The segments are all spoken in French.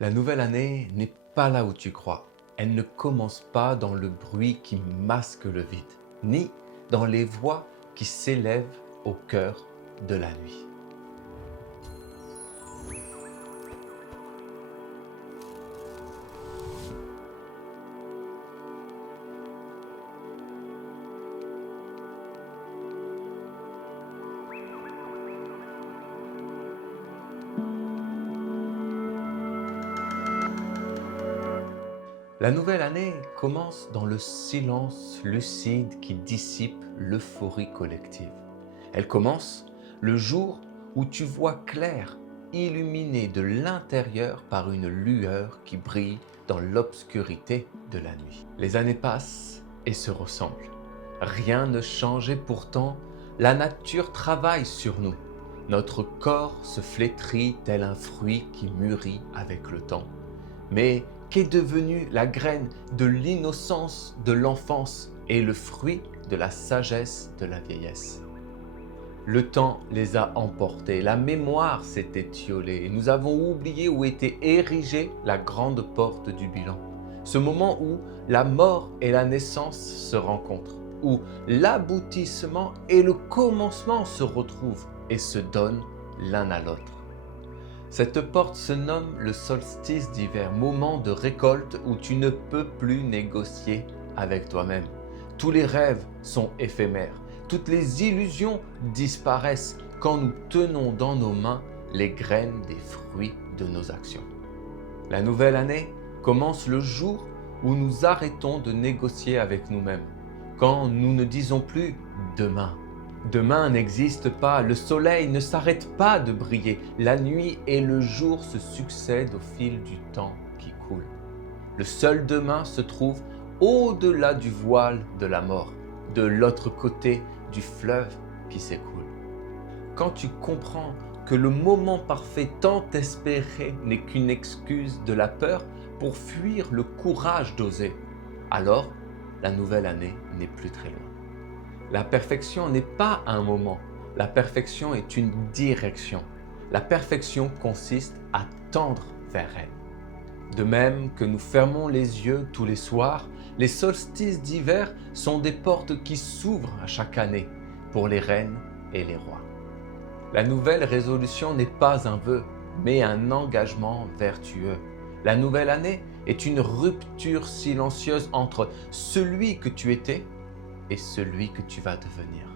La nouvelle année n'est pas là où tu crois. Elle ne commence pas dans le bruit qui masque le vide, ni dans les voix qui s'élèvent au cœur de la nuit. La nouvelle année commence dans le silence lucide qui dissipe l'euphorie collective. Elle commence le jour où tu vois clair, illuminé de l'intérieur par une lueur qui brille dans l'obscurité de la nuit. Les années passent et se ressemblent. Rien ne change et pourtant, la nature travaille sur nous. Notre corps se flétrit tel un fruit qui mûrit avec le temps. Mais qu'est devenue la graine de l'innocence de l'enfance et le fruit de la sagesse de la vieillesse? Le temps les a emportés, la mémoire s'est étiolée et nous avons oublié où était érigée la grande porte du bilan. Ce moment où la mort et la naissance se rencontrent, où l'aboutissement et le commencement se retrouvent et se donnent l'un à l'autre. Cette porte se nomme le solstice d'hiver, moment de récolte où tu ne peux plus négocier avec toi-même. Tous les rêves sont éphémères, toutes les illusions disparaissent quand nous tenons dans nos mains les graines des fruits de nos actions. La nouvelle année commence le jour où nous arrêtons de négocier avec nous-mêmes, quand nous ne disons plus « demain ». Demain n'existe pas, le soleil ne s'arrête pas de briller, la nuit et le jour se succèdent au fil du temps qui coule. Le seul demain se trouve au-delà du voile de la mort, de l'autre côté du fleuve qui s'écoule. Quand tu comprends que le moment parfait tant espéré n'est qu'une excuse de la peur pour fuir le courage d'oser, alors la nouvelle année n'est plus très loin. La perfection n'est pas un moment, la perfection est une direction. La perfection consiste à tendre vers elle. De même que nous fermons les yeux tous les soirs, les solstices d'hiver sont des portes qui s'ouvrent à chaque année pour les reines et les rois. La nouvelle résolution n'est pas un vœu, mais un engagement vertueux. La nouvelle année est une rupture silencieuse entre celui que tu étais et celui que tu vas devenir.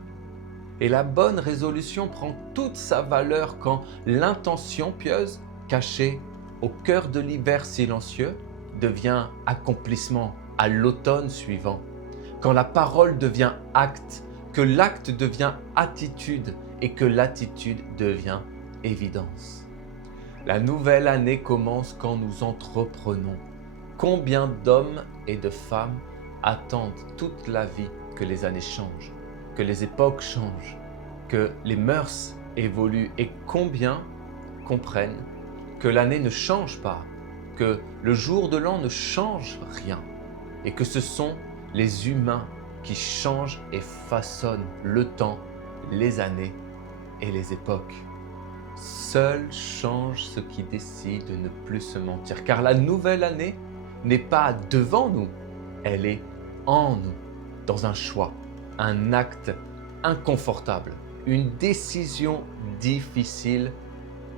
Et la bonne résolution prend toute sa valeur quand l'intention pieuse, cachée au cœur de l'hiver silencieux, devient accomplissement à l'automne suivant. Quand la parole devient acte, que l'acte devient attitude et que l'attitude devient évidence. La nouvelle année commence quand nous entreprenons. Combien d'hommes et de femmes attendent toute la vie que les années changent, que les époques changent, que les mœurs évoluent et combien comprennent que l'année ne change pas, que le jour de l'an ne change rien et que ce sont les humains qui changent et façonnent le temps, les années et les époques. Seul change ce qui décide de ne plus se mentir, car la nouvelle année n'est pas devant nous, elle est en nous. Dans un choix, un acte inconfortable, une décision difficile,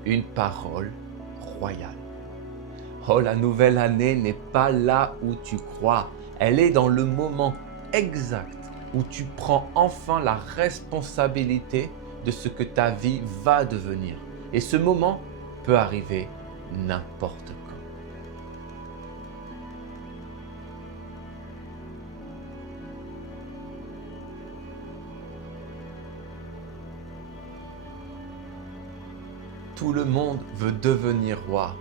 une parole royale. Oh, la nouvelle année n'est pas là où tu crois, elle est dans le moment exact où tu prends enfin la responsabilité de ce que ta vie va devenir. Et ce moment peut arriver n'importe quand. Tout le monde veut devenir roi,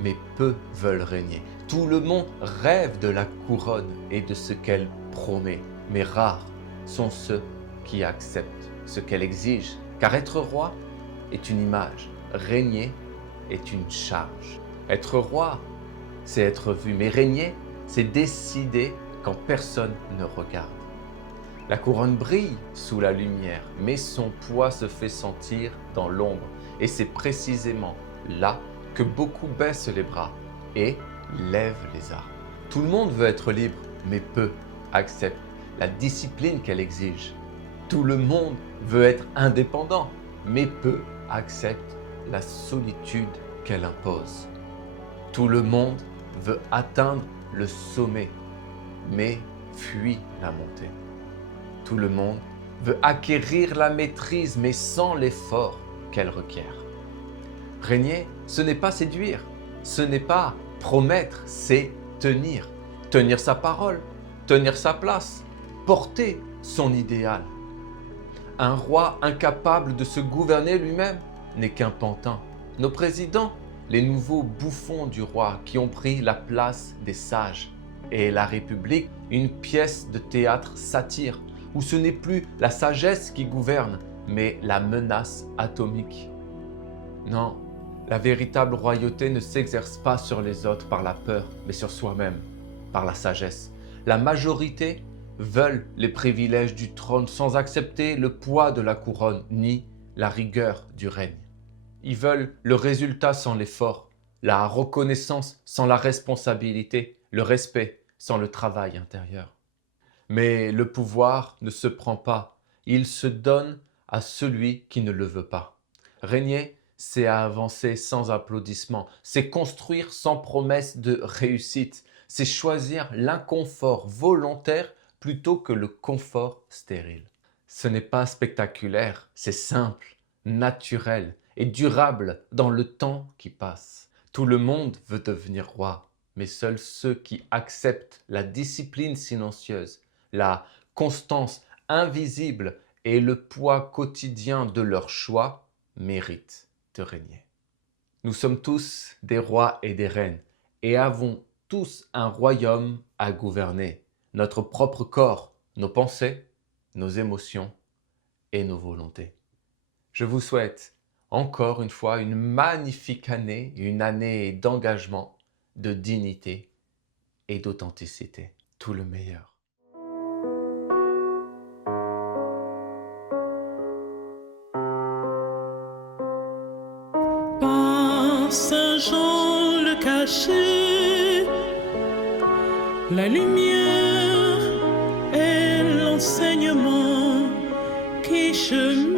mais peu veulent régner. Tout le monde rêve de la couronne et de ce qu'elle promet, mais rares sont ceux qui acceptent ce qu'elle exige. Car être roi est une image, régner est une charge. Être roi, c'est être vu, mais régner, c'est décider quand personne ne regarde. La couronne brille sous la lumière, mais son poids se fait sentir dans l'ombre. Et c'est précisément là que beaucoup baissent les bras, et lève les armes. Tout le monde veut être libre, mais peu acceptent la discipline qu'elle exige. Tout le monde veut être indépendant, mais peu acceptent la solitude qu'elle impose. Tout le monde veut atteindre le sommet, mais fuit la montée. Tout le monde veut acquérir la maîtrise, mais sans l'effort qu'elle requiert. Régner, ce n'est pas séduire, ce n'est pas promettre, c'est tenir. Tenir sa parole, tenir sa place, porter son idéal. Un roi incapable de se gouverner lui-même n'est qu'un pantin. Nos présidents, les nouveaux bouffons du roi qui ont pris la place des sages. Et la République, une pièce de théâtre satire, où ce n'est plus la sagesse qui gouverne, mais la menace atomique. Non, la véritable royauté ne s'exerce pas sur les autres par la peur, mais sur soi-même, par la sagesse. La majorité veulent les privilèges du trône sans accepter le poids de la couronne, ni la rigueur du règne. Ils veulent le résultat sans l'effort, la reconnaissance sans la responsabilité, le respect sans le travail intérieur. Mais le pouvoir ne se prend pas, il se donne à celui qui ne le veut pas. Régner, c'est avancer sans applaudissements, c'est construire sans promesse de réussite, c'est choisir l'inconfort volontaire plutôt que le confort stérile. Ce n'est pas spectaculaire, c'est simple, naturel et durable dans le temps qui passe. Tout le monde veut devenir roi, mais seuls ceux qui acceptent la discipline silencieuse, la constance invisible et le poids quotidien de leur choix méritent de régner. Nous sommes tous des rois et des reines et avons tous un royaume à gouverner. Notre propre corps, nos pensées, nos émotions et nos volontés. Je vous souhaite encore une fois une magnifique année, une année d'engagement, de dignité et d'authenticité. Tout le meilleur. Par Saint Jean le caché, la lumière et l'enseignement qui cheminent